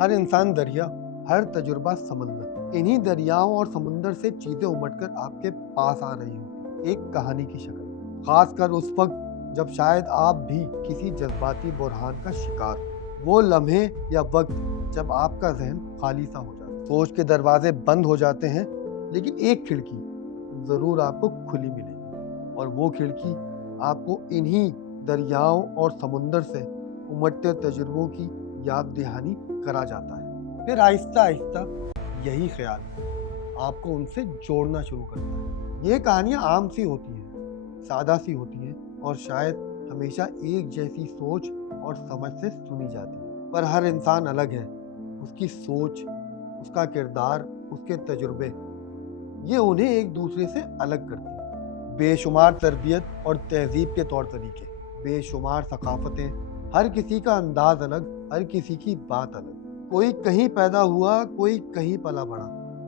हर इंसान दरिया, हर तजुर्बा समंदर। इन्हीं दरियाओं और समुंदर से चीजें उमड़कर आपके पास आ रही होती, एक कहानी की शक्ल। खासकर उस वक्त जब शायद आप भी किसी जज्बाती बुरहान का शिकार हो। वो लम्हे या वक्त जब आपका जहन खाली सा हो जाता है, सोच के दरवाजे बंद हो जाते हैं, लेकिन एक खिड़की जरूर आपको खुली मिलेगी, और वो खिड़की आपको इन्हीं दरियाओं और समुंदर से उमड़ते तजुर्बों की याद दहानी करा जाता है। फिर आहिस्ता आहिस्ता यही ख्याल आपको उनसे जोड़ना शुरू करता है। ये कहानियाँ आम सी होती हैं, सादा सी होती हैं, और शायद हमेशा एक जैसी सोच और समझ से सुनी जाती है। पर हर इंसान अलग है, उसकी सोच, उसका किरदार, उसके तजुर्बे, ये उन्हें एक दूसरे से अलग करती है। बेशुमार तरबियत और तहजीब के तौर तरीके, बेशुमार सकाफतें, हर किसी का अंदाज अलग, हर किसी की बात अलग। कोई कहीं पैदा हुआ, कोई कहीं पला बड़ा,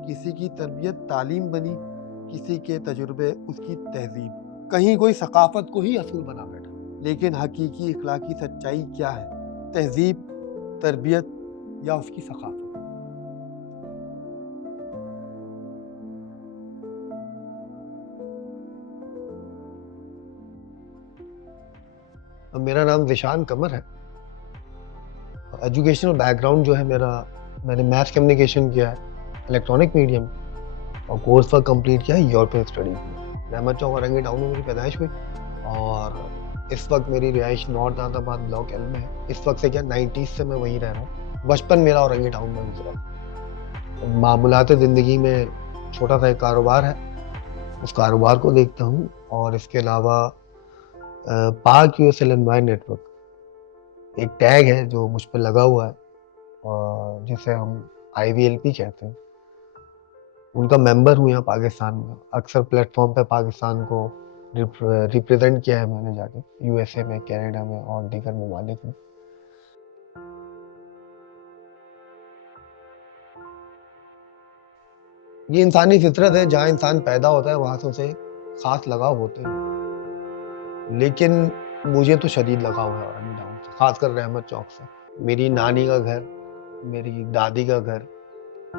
किसी की तरबियत तालीम बनी, किसी के तजुर्बे उसकी तहजीब। कहीं कोई सकाफत को ही असूल बना बैठा। लेकिन हकीकी इखलाकी सच्चाई क्या है? तहजीब, तरबियत या उसकी सकाफत? मेरा नाम विशान कमर है। एजुकेशनल बैकग्राउंड जो है मेरा, मैंने मैथ कम्युनिकेशन किया है इलेक्ट्रॉनिक मीडियम, और कोर्स वर्क कंप्लीट किया है यूरोपियन स्टडीज में। रहमत चौक औरंगी टाउन में मेरी पैदाइश हुई, और इस वक्त मेरी रिहाइश नॉर्थ नादाबाद ब्लॉक एल में है। इस वक्त से क्या 90s से मैं वहीं रह रहा हूँ। बचपन मेरा औरंगी टाउन में गुजरा। मामूलात ज़िंदगी में छोटा सा एक कारोबार है, उस कारोबार को देखता हूँ। और इसके अलावा पाक यूएसएलएनवाई नेटवर्क एक टैग है जो मुझ पर लगा हुआ है, और जिसे हम IVLP कहते हैं। उनका मेंबर हूँ यहाँ पाकिस्तान में। अक्सर प्लेटफॉर्म पे पाकिस्तान को रिप्रेजेंट किया है मैंने जाके, USA में, कनाडा में और दीगर ममालिक में। ये इंसानी फितरत है, जहाँ इंसान पैदा होता है वहाँ से उसे खास लगाव होते हैं। लेकिन मुझे तो शदीद लगाव है औरंगी टाउन से, खासकर रहमत चौक से। मेरी नानी का घर, मेरी दादी का घर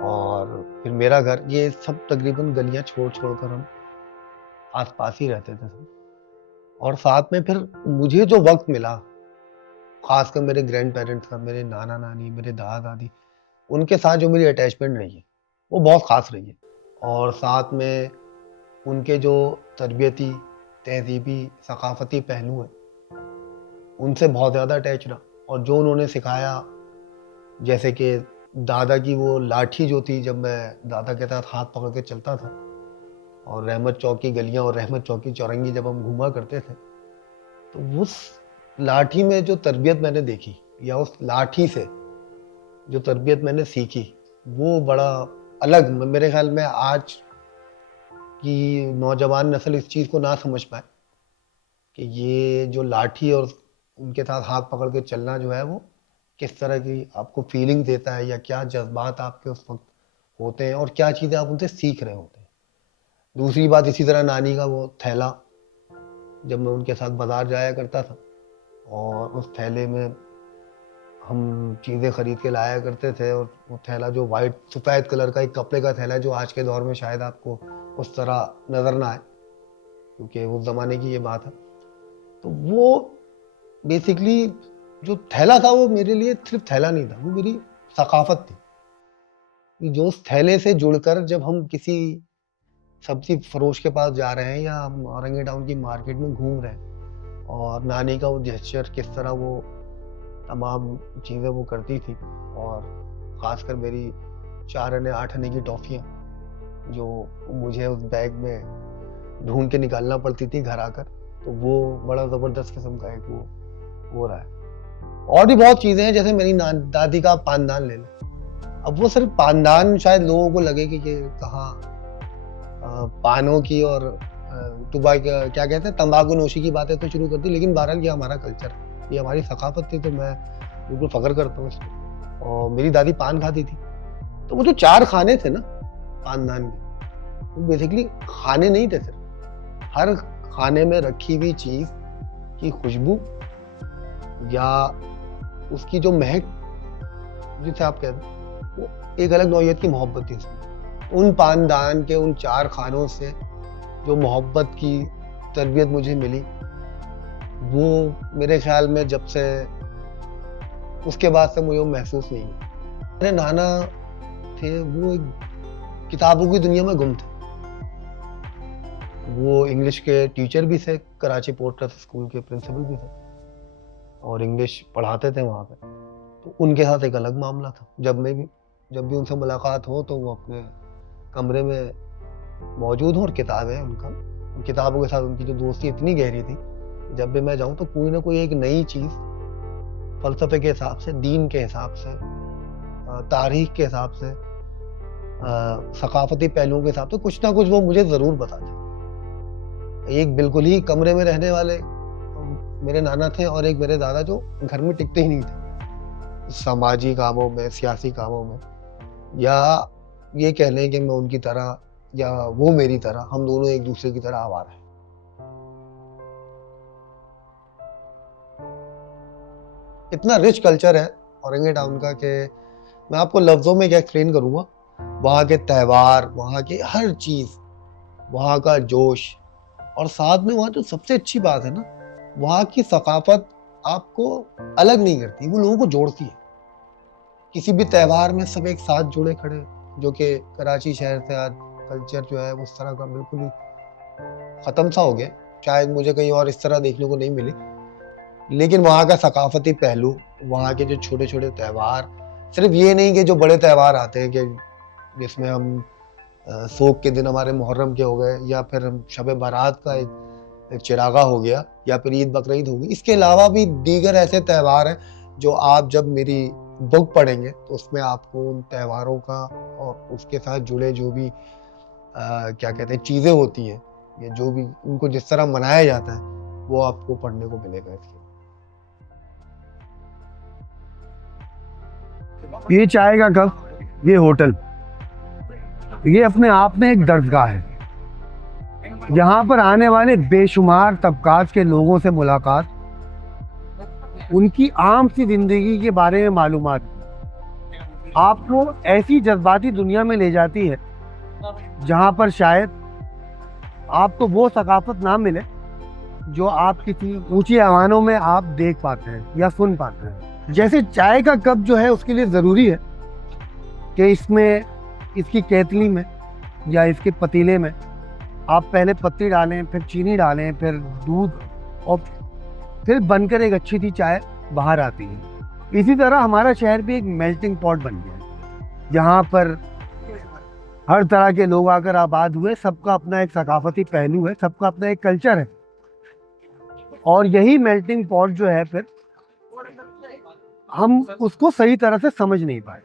और फिर मेरा घर, ये सब तकरीबन गलियां छोड़ छोड़ कर हम आसपास ही रहते थे सब। और साथ में फिर मुझे जो वक्त मिला, खासकर मेरे ग्रैंड पेरेंट्स का, मेरे नाना नानी, मेरे दादा दादी, उनके साथ जो मेरी अटैचमेंट रही है वो बहुत ख़ास रही है। और साथ में उनके जो तरबियती, तहजीबी, सकाफती पहलू हैं, उनसे बहुत ज़्यादा अटैच रहा। और जो उन्होंने सिखाया, जैसे कि दादा की वो लाठी जो थी, जब मैं दादा के साथ हाथ पकड़ के चलता था, और रहमत चौक की गलियां और रहमत चौक की चौरंगी जब हम घूमा करते थे, तो उस लाठी में जो तरबियत मैंने देखी, या उस लाठी से जो तरबियत मैंने सीखी, वो बड़ा अलग। मेरे ख्याल में आज की नौजवान नस्ल इस चीज़ को ना समझ पाए कि ये जो लाठी और उनके साथ हाथ पकड़ के चलना जो है, वो किस तरह की आपको फीलिंग देता है, या क्या जज्बात आपके उस वक्त होते हैं, और क्या चीज़ें आप उनसे सीख रहे होते हैं। दूसरी बात, इसी तरह नानी का वो थैला, जब मैं उनके साथ बाजार जाया करता था, और उस थैले में हम चीज़ें खरीद के लाया करते थे, और वो थैला जो वाइट सफ़ेद कलर का एक कपड़े का थैला है, जो आज के दौर में शायद आपको उस तरह नज़र ना आए, क्योंकि उस ज़माने की ये बात है। तो वो बेसिकली जो थैला था, वो मेरे लिए सिर्फ थैला नहीं था, वो मेरी सकाफत थी। कि जो उस थैले से जुड़कर जब हम किसी सब्जी फरोश के पास जा रहे हैं, या हम औरंगी टाउन की मार्केट में घूम रहे हैं, और नानी का वो जेस्चर, किस तरह वो तमाम चीज़ें वो करती थी, और ख़ासकर मेरी 4 आने 8 आने की टॉफ़ियाँ, जो मुझे उस बैग में ढूंढ के निकालना पड़ती थी घर आकर, तो वो बड़ा ज़बरदस्त किस्म का एक वो हो रहा है। और भी बहुत चीज़ें हैं, जैसे मेरी दादी का पानदान ले लें। अब वो सिर्फ पानदान, शायद लोगों को लगे कि ये कहाँ पानों की और क्या कहते हैं, तंबाकू नोशी की बातें तो शुरू कर दी, लेकिन बहरहाल ये हमारा कल्चर है, ये हमारी सकाफत थी, तो मैं बिल्कुल फ़ख्र करता हूँ इसमें। और मेरी दादी पान खाती थी, तो वो जो 4 खाने थे ना पानदान के, वो बेसिकली खाने नहीं थे सिर्फ। हर खाने में रखी हुई चीज़ की खुशबू, या उसकी जो महक, जिसे आप कहते हैं, वो एक अलग नौइयत की मोहब्बत थी उसमें। उन पानदान के उन 4 खानों से जो मोहब्बत की तरबियत मुझे मिली, वो मेरे ख्याल में जब से उसके बाद से मुझे वो महसूस नहीं हुआ। मेरे नाना थे, वो एक किताबों की दुनिया में गुम थे। वो इंग्लिश के टीचर भी थे, कराची पोर्ट ट्रस्ट स्कूल के प्रिंसिपल भी थे और इंग्लिश पढ़ाते थे वहाँ पे। तो उनके साथ एक अलग मामला था। जब भी उनसे मुलाकात हो तो वो अपने कमरे में मौजूद हों और किताबें उनका, उन किताबों के साथ उनकी जो दोस्ती इतनी गहरी थी, जब भी मैं जाऊँ तो कोई ना कोई एक नई चीज़ फ़लसफ़े के हिसाब से, दीन के हिसाब से, तारीख़ के हिसाब से, सक़ाफ़ती पहलुओं के हिसाब से कुछ ना कुछ वो मुझे ज़रूर बताते। एक बिल्कुल ही कमरे में रहने वाले मेरे नाना थे और एक मेरे दादा जो घर में टिकते ही नहीं थे। समाजी कामों में, सियासी कामों में, या ये कह लें कि मैं उनकी तरह या वो मेरी तरह, हम दोनों एक दूसरे की तरह आवारा हैं। इतना रिच कल्चर है औरंगे का कि मैं आपको लफ्ज़ों में क्या एक्सप्लेन करूँगा। वहाँ के त्यौहार, वहाँ की हर चीज़, वहाँ का जोश, और साथ में वहाँ जो सबसे अच्छी बात है ना, वहाँ की सकाफत आपको अलग नहीं करती, वो लोगों को जोड़ती है। किसी भी त्यौहार में सब एक साथ जुड़े खड़े, जो कि कराची शहर से आज कल्चर जो है उस तरह का बिल्कुल ही ख़त्म सा हो गया। शायद मुझे कहीं और इस तरह देखने को नहीं मिली। लेकिन वहाँ का सकाफती पहलू, वहाँ के जो छोटे-छोटे त्यौहार, सिर्फ ये नहीं कि जो बड़े त्यौहार आते हैं कि जिसमें हम सोग के दिन हमारे मुहर्रम के हो गए, या फिर हम शब बारात का एक चिरागा हो गया, या फिर ईद बकरीद हो गई। इसके अलावा भी दीगर ऐसे त्यौहार हैं जो आप जब मेरी बुक पढ़ेंगे तो उसमें आपको उन त्यौहारों का और उसके साथ जुड़े जो भी क्या कहते हैं चीज़ें होती हैं, या जो भी उनको जिस तरह मनाया जाता है, वो आपको पढ़ने को मिलेगा इसके। ये चाय का कप, ये होटल, ये अपने आप में एक दरगाह है। यहाँ पर आने वाले बेशुमार तबकात के लोगों से मुलाकात, उनकी आम सी जिंदगी के बारे में मालूमात आपको ऐसी जज्बाती दुनिया में ले जाती है जहाँ पर शायद आपको वो सकाफत ना मिले जो आप किसी ऊंची आवानों में आप देख पाते हैं या सुन पाते हैं। जैसे चाय का कप जो है उसके लिए ज़रूरी है कि इसमें, इसकी केतली में या इसके पतीले में आप पहले पत्ती डालें, फिर चीनी डालें, फिर दूध, और फिर बनकर एक अच्छी सी चाय बाहर आती है। इसी तरह हमारा शहर भी एक मेल्टिंग पॉट बन गया है, जहाँ पर हर तरह के लोग आकर आबाद हुए। सबका अपना एक सकाफती पहलू है, सबका अपना एक कल्चर है, और यही मेल्टिंग पॉट जो है फिर हम उसको सही तरह से समझ नहीं पाए।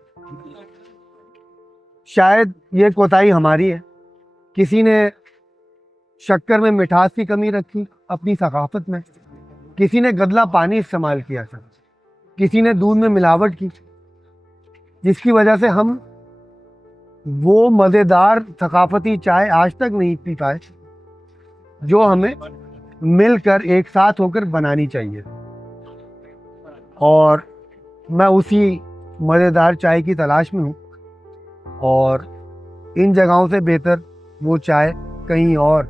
शायद ये कोताही हमारी है। किसी ने शक्कर में मिठास की कमी रखी अपनी सकाफत में, किसी ने गदला पानी इस्तेमाल किया था, किसी ने दूध में मिलावट की, जिसकी वजह से हम वो मज़ेदार सकाफती चाय आज तक नहीं पी पाए जो हमें मिलकर एक साथ होकर बनानी चाहिए। और मैं उसी मज़ेदार चाय की तलाश में हूँ, और इन जगहों से बेहतर वो चाय कहीं और,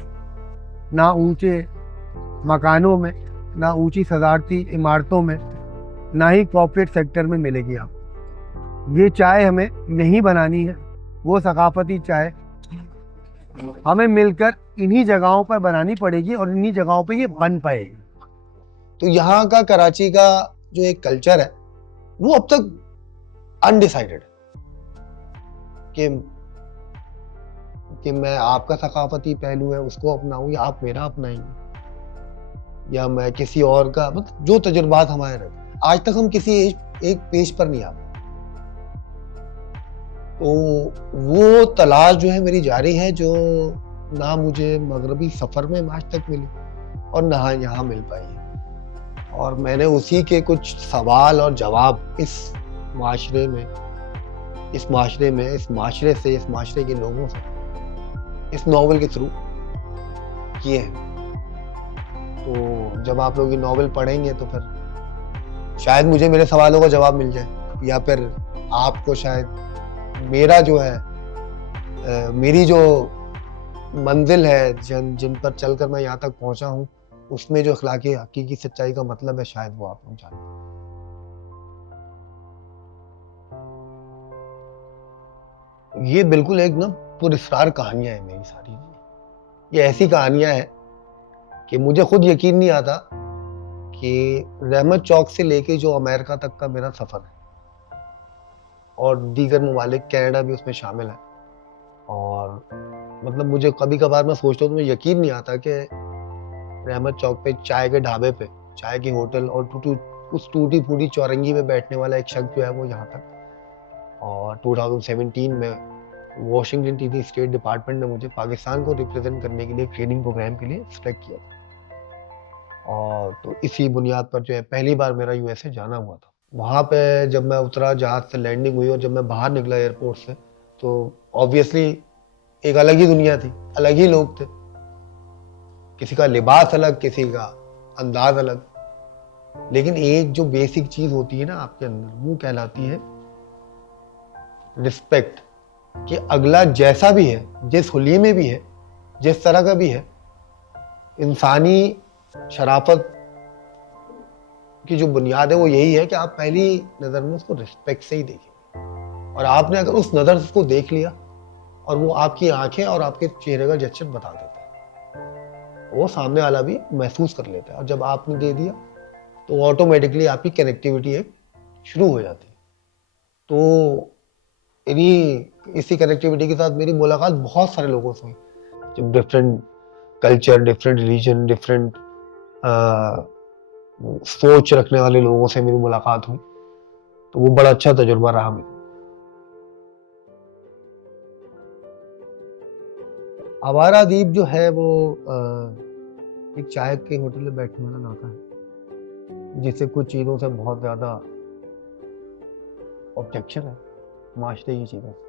ना ऊंचे मकानों में, ना ऊंची सजावटी इमारतों में, ना ही कॉर्पोरेट सेक्टर में मिलेगी आप। ये चाय हमें नहीं बनानी है, वो सकाफती चाय हमें मिलकर इन्हीं जगहों पर बनानी पड़ेगी और इन्हीं जगहों पे ये बन पाएगी। तो यहाँ का कराची का जो एक कल्चर है वो अब तक अनडिसाइडेड है कि मैं आपका सकाफती पहलू है उसको अपनाऊं या आप मेरा अपनाएंगे, या मैं किसी और का, मतलब जो तजुर्बात हमारे रहे, आज तक हम किसी एक पेज पर नहीं आ पाए। तो वो तलाश जो है मेरी जारी है, जो ना मुझे मगरबी सफ़र में आज तक मिली और ना यहाँ मिल पाई है। और मैंने उसी के कुछ सवाल और जवाब इस माशरे से, इस माशरे के लोगों से, इस नॉवल के थ्रू किए हैं। तो जब आप लोग ये नॉवल पढ़ेंगे तो फिर शायद मुझे मेरे सवालों का जवाब मिल जाए, या फिर आपको शायद मेरा जो है मेरी जो मंजिल है जिन पर चलकर मैं यहाँ तक पहुंचा हूँ, उसमें जो अखलाकी हकीकी सच्चाई का मतलब है, शायद वो आप लोग जानते हैं। ये बिल्कुल एक ना पुरस्कार कहानियां है मेरी सारी। ये ऐसी कहानियां हैं कि मुझे खुद यकीन नहीं आता कि रहमत चौक से लेके जो अमेरिका तक का मेरा सफर है, और दीगर ममालिक, कनाडा भी उसमें शामिल है, और मतलब मुझे कभी कभार मैं सोचता हूँ तो मुझे यकीन नहीं आता कि रहमत चौक पे चाय के ढाबे पे, चाय की होटल और उस टूटी फूटी चौरंगी में बैठने वाला एक शख्स जो है वो यहाँ तक। और 2017 में वॉशिंगटन डीसी स्टेट डिपार्टमेंट ने मुझे पाकिस्तान को रिप्रेजेंट करने के लिए ट्रेनिंग प्रोग्राम के लिए सिलेक्ट किया था, और तो इसी बुनियाद पर जो है पहली बार मेरा यूएसए जाना हुआ था। वहाँ पे जब मैं उतरा, जहाज से लैंडिंग हुई और जब मैं बाहर निकला एयरपोर्ट से, तो ऑब्वियसली एक अलग ही दुनिया थी, अलग ही लोग थे, किसी का लिबास अलग, किसी का अंदाज अलग, लेकिन एक जो बेसिक चीज होती है ना आपके अंदर, वो कहलाती है रिस्पेक्ट। कि अगला जैसा भी है, जिस हुलिये में भी है, जिस तरह का भी है, इंसानी शराफत की जो बुनियाद है वो यही है कि आप पहली नजर में उसको रिस्पेक्ट से ही देखें, और आपने अगर उस नजर से उसको देख लिया और वो आपकी आंखें और आपके चेहरे का जेस्चर बता देता है, वो सामने वाला भी महसूस कर लेता है, और जब आपने दे दिया तो ऑटोमेटिकली आपकी कनेक्टिविटी एक शुरू हो जाती है। तो इसी कनेक्टिविटी के साथ मेरी मुलाकात बहुत सारे लोगों से हुई, जब different culture, different religion, different सोच रखने वाले लोगों से मेरी मुलाकात हुई, तो वो बड़ा अच्छा तजुर्बा रहा मेरा। आवारा द्वीप जो है वो एक चाय के होटल में बैठने वाला नाता है, जिससे कुछ चीज़ों से बहुत ज़्यादा ऑब्जेक्शन है माशरे की चीज़ों से।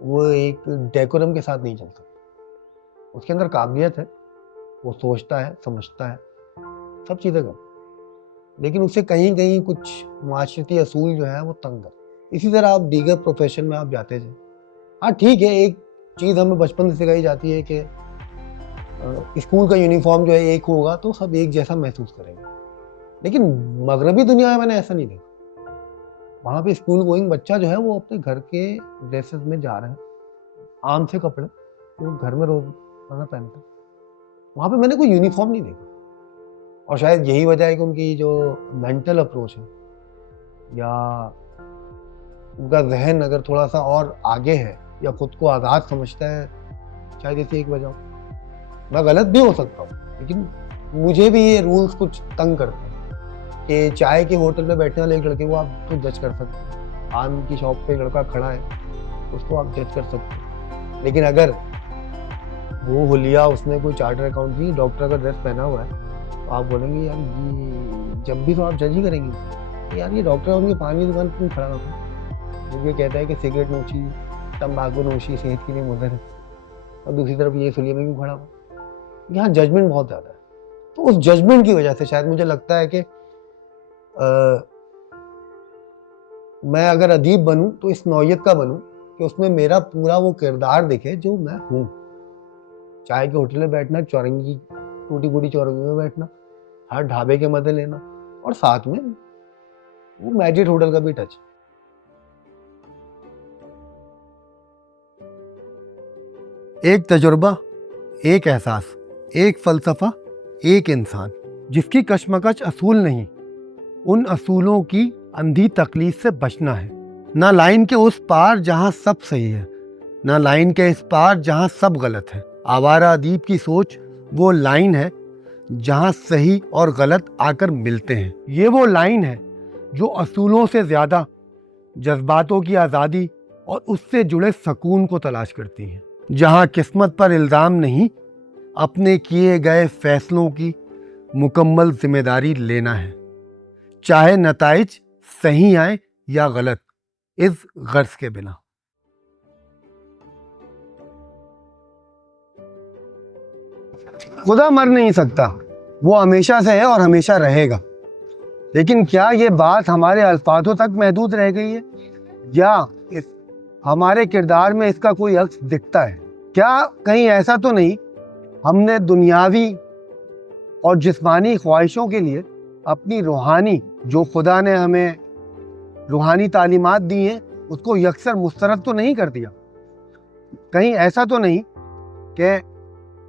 वो एक डेकोरम के साथ नहीं चल सकता, उसके अंदर काबिलियत है, वो सोचता है, समझता है, सब चीज़ें कर, लेकिन उससे कहीं कहीं कुछ माशरती असूल जो है वो तंग कर। इसी तरह आप दीगर प्रोफेशन में आप जाते जाए, हाँ ठीक है, एक चीज़ हमें बचपन से सिखाई जाती है कि स्कूल का यूनिफॉर्म जो है एक होगा तो सब एक जैसा महसूस करेंगे, लेकिन मगरबी दुनिया में मैंने ऐसा नहीं देखा। वहाँ पे स्कूल गोइंग बच्चा जो है वो अपने घर के ड्रेसेस में जा रहे हैं, आम से कपड़े वो घर में रोजाना पहनते हैं, वहाँ पे मैंने कोई यूनिफॉर्म नहीं देखा। और शायद यही वजह है कि उनकी जो मेंटल अप्रोच है या उनका जहन अगर थोड़ा सा और आगे है या खुद को आज़ाद समझता है, शायद इसी एक वजह हो। मैं गलत भी हो सकता हूँ, लेकिन मुझे भी ये रूल्स कुछ तंग करते हैं कि चाय के होटल में बैठने वाले एक लड़के को आप तो जज कर सकते हैं, आम की शॉप पे एक लड़का खड़ा है उसको आप जज कर सकते हैं, लेकिन अगर वो हुलिया उसने कोई चार्टर अकाउंट की डॉक्टर का ड्रेस पहना हुआ है तो आप बोलेंगे यार ये, जब भी तो आप जज ही करेंगे यार ये डॉक्टर उनकी पानी की दुकान पर खड़ा होता है, जब ये कहता है कि सिगरेट नोशी, तम्बाकू नोशी सेहत के लिए मुज़र है, और दूसरी तरफ ये हुलिया में क्यों खड़ा हुआ। यहाँ जजमेंट बहुत ज़्यादा है, तो उस जजमेंट की वजह से शायद मुझे लगता है कि मैं अगर अदीब बनूं तो इस नौयत का बनूं कि उसमें मेरा पूरा वो किरदार दिखे जो मैं हूँ। चाय के होटल में बैठना, चौरंगी, टूटी फूटी चौरंगी में बैठना, हर ढाबे के मजे लेना, और साथ में वो मैजिक होटल का भी टच। एक तजुर्बा, एक एहसास, एक फलसफा, एक इंसान जिसकी कशमकश असूल नहीं, उन असूलों की अंधी तकलीफ से बचना है। ना लाइन के उस पार जहां सब सही है, ना लाइन के इस पार जहां सब गलत है। आवारा अदीब की सोच वो लाइन है जहां सही और गलत आकर मिलते हैं। ये वो लाइन है जो असूलों से ज़्यादा जज्बातों की आज़ादी और उससे जुड़े सुकून को तलाश करती है। जहां किस्मत पर इल्ज़ाम नहीं, अपने किए गए फैसलों की मुकम्मल जिम्मेदारी लेना है, चाहे नताइज सही आए या गलत, इस गर्ज के बिना। खुदा मर नहीं सकता, वो हमेशा से है और हमेशा रहेगा। लेकिन क्या ये बात हमारे अल्फाजों तक महदूद रह गई है? या इस हमारे किरदार में इसका कोई अक्स दिखता है? क्या कहीं ऐसा तो नहीं हमने दुनियावी और जिस्मानी ख्वाहिशों के लिए अपनी रूहानी, जो खुदा ने हमें रूहानी तालीमात दी हैं, उसको यकसर मुस्तरद तो नहीं कर दिया? कहीं ऐसा तो नहीं कि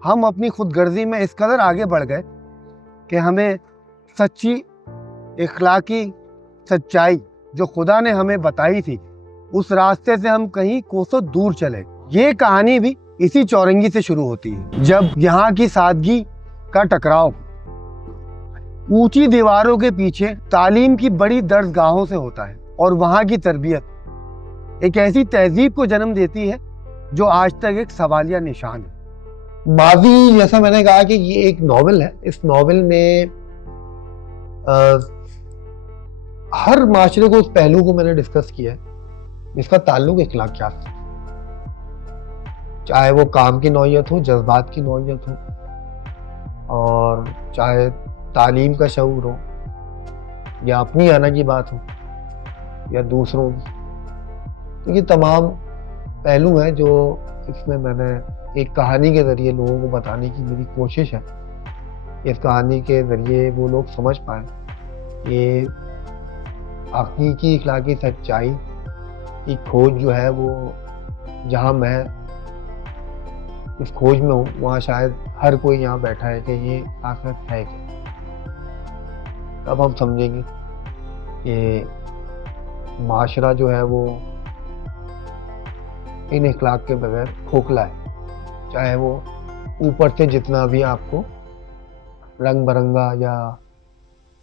हम अपनी खुदगर्जी में इस कदर आगे बढ़ गए कि हमें सच्ची इखलाकी सच्चाई जो खुदा ने हमें बताई थी, उस रास्ते से हम कहीं कोसों दूर चले? ये कहानी भी इसी चौरंगी से शुरू होती है, जब यहाँ की सादगी का टकराव ऊंची दीवारों के पीछे तालीम की बड़ी दर्जगाहों से होता है, और वहाँ की तरबियत एक ऐसी तहजीब को जन्म देती है जो आज तक एक सवालिया निशान है। माजी, जैसा मैंने कहा कि ये एक नॉवेल है। इस नॉवेल में हर माशरे को, उस पहलू को मैंने डिस्कस किया है जिसका ताल्लुक इखलाकियात से, चाहे वो काम की नौइयत हो, जज्बात की नौइयत हो, और चाहे तालीम का शऊर हो, या अपनी आना की बात हो, या दूसरों की। तो ये तमाम पहलू हैं जो इसमें मैंने एक कहानी के ज़रिए लोगों को बताने की मेरी कोशिश है। इस कहानी के ज़रिए वो लोग समझ पाएँ कि हकीकी इखलाकी सच्चाई की खोज जो है, वो जहाँ मैं इस खोज में हूँ, वहाँ शायद हर कोई यहाँ बैठा है कि ये आखिरत है क्या। तब हम समझेंगे कि माशरा जो है वो इन इखलाक के बगैर खोखला है, चाहे वो ऊपर से जितना भी आपको रंग बरंगा या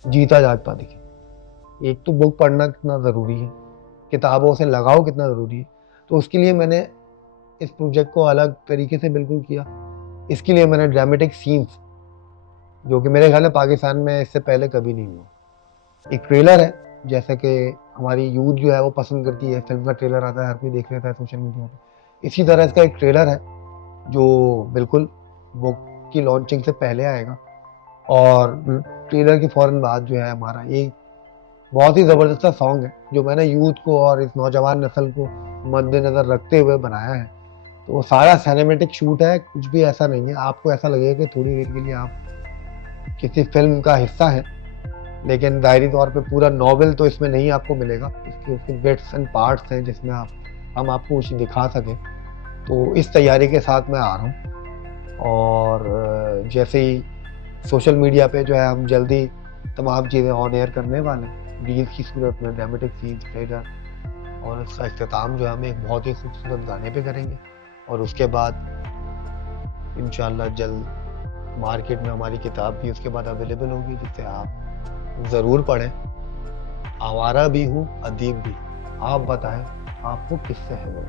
जीता जागता दिखे। एक तो बुक पढ़ना कितना ज़रूरी है, किताबों से लगाव कितना ज़रूरी है। तो उसके लिए मैंने इस प्रोजेक्ट को अलग तरीके से बिल्कुल किया। इसके लिए मैंने ड्रामेटिक सीन्स, जो कि मेरे ख्याल में पाकिस्तान में इससे पहले कभी नहीं हुआ। एक ट्रेलर है, जैसे कि हमारी यूथ जो है वो पसंद करती है, फिल्म का ट्रेलर आता है, हर कोई देख लेता है सोशल मीडिया पे। इसी तरह इसका एक ट्रेलर है जो बिल्कुल बुक की लॉन्चिंग से पहले आएगा, और ट्रेलर के फ़ौरन बाद जो है हमारा एक बहुत ही ज़बरदस्त सॉन्ग है जो मैंने यूथ को और इस नौजवान नस्ल को मद्देनज़र रखते हुए बनाया है। तो वो सारा सिनेमैटिक शूट है, कुछ भी ऐसा नहीं है आपको ऐसा लगेगा कि थोड़ी देर के लिए आप किसी फिल्म का हिस्सा है, लेकिन ज़ाहिरी तौर पे पूरा नॉवेल तो इसमें नहीं आपको मिलेगा। इसके उसके बिट्स एंड पार्ट्स हैं जिसमें हम आपको उसे दिखा सकें। तो इस तैयारी के साथ मैं आ रहा हूँ, और जैसे ही सोशल मीडिया पे जो है हम जल्दी तमाम चीज़ें ऑन एयर करने वाले हैं, रील्स की सूरत में, ड्रामेटिक सीन्स, ट्रेलर, और इसका इख्तिताम जो है हम एक बहुत ही खूबसूरत गाने पे करेंगे। और उसके बाद इंशाल्लाह जल्द मार्केट में हमारी किताब भी उसके बाद अवेलेबल होगी, जिसे आप ज़रूर पढ़ें। आवारा भी हूँ, अदीब भी, आप बताएं आपको किससे है वो।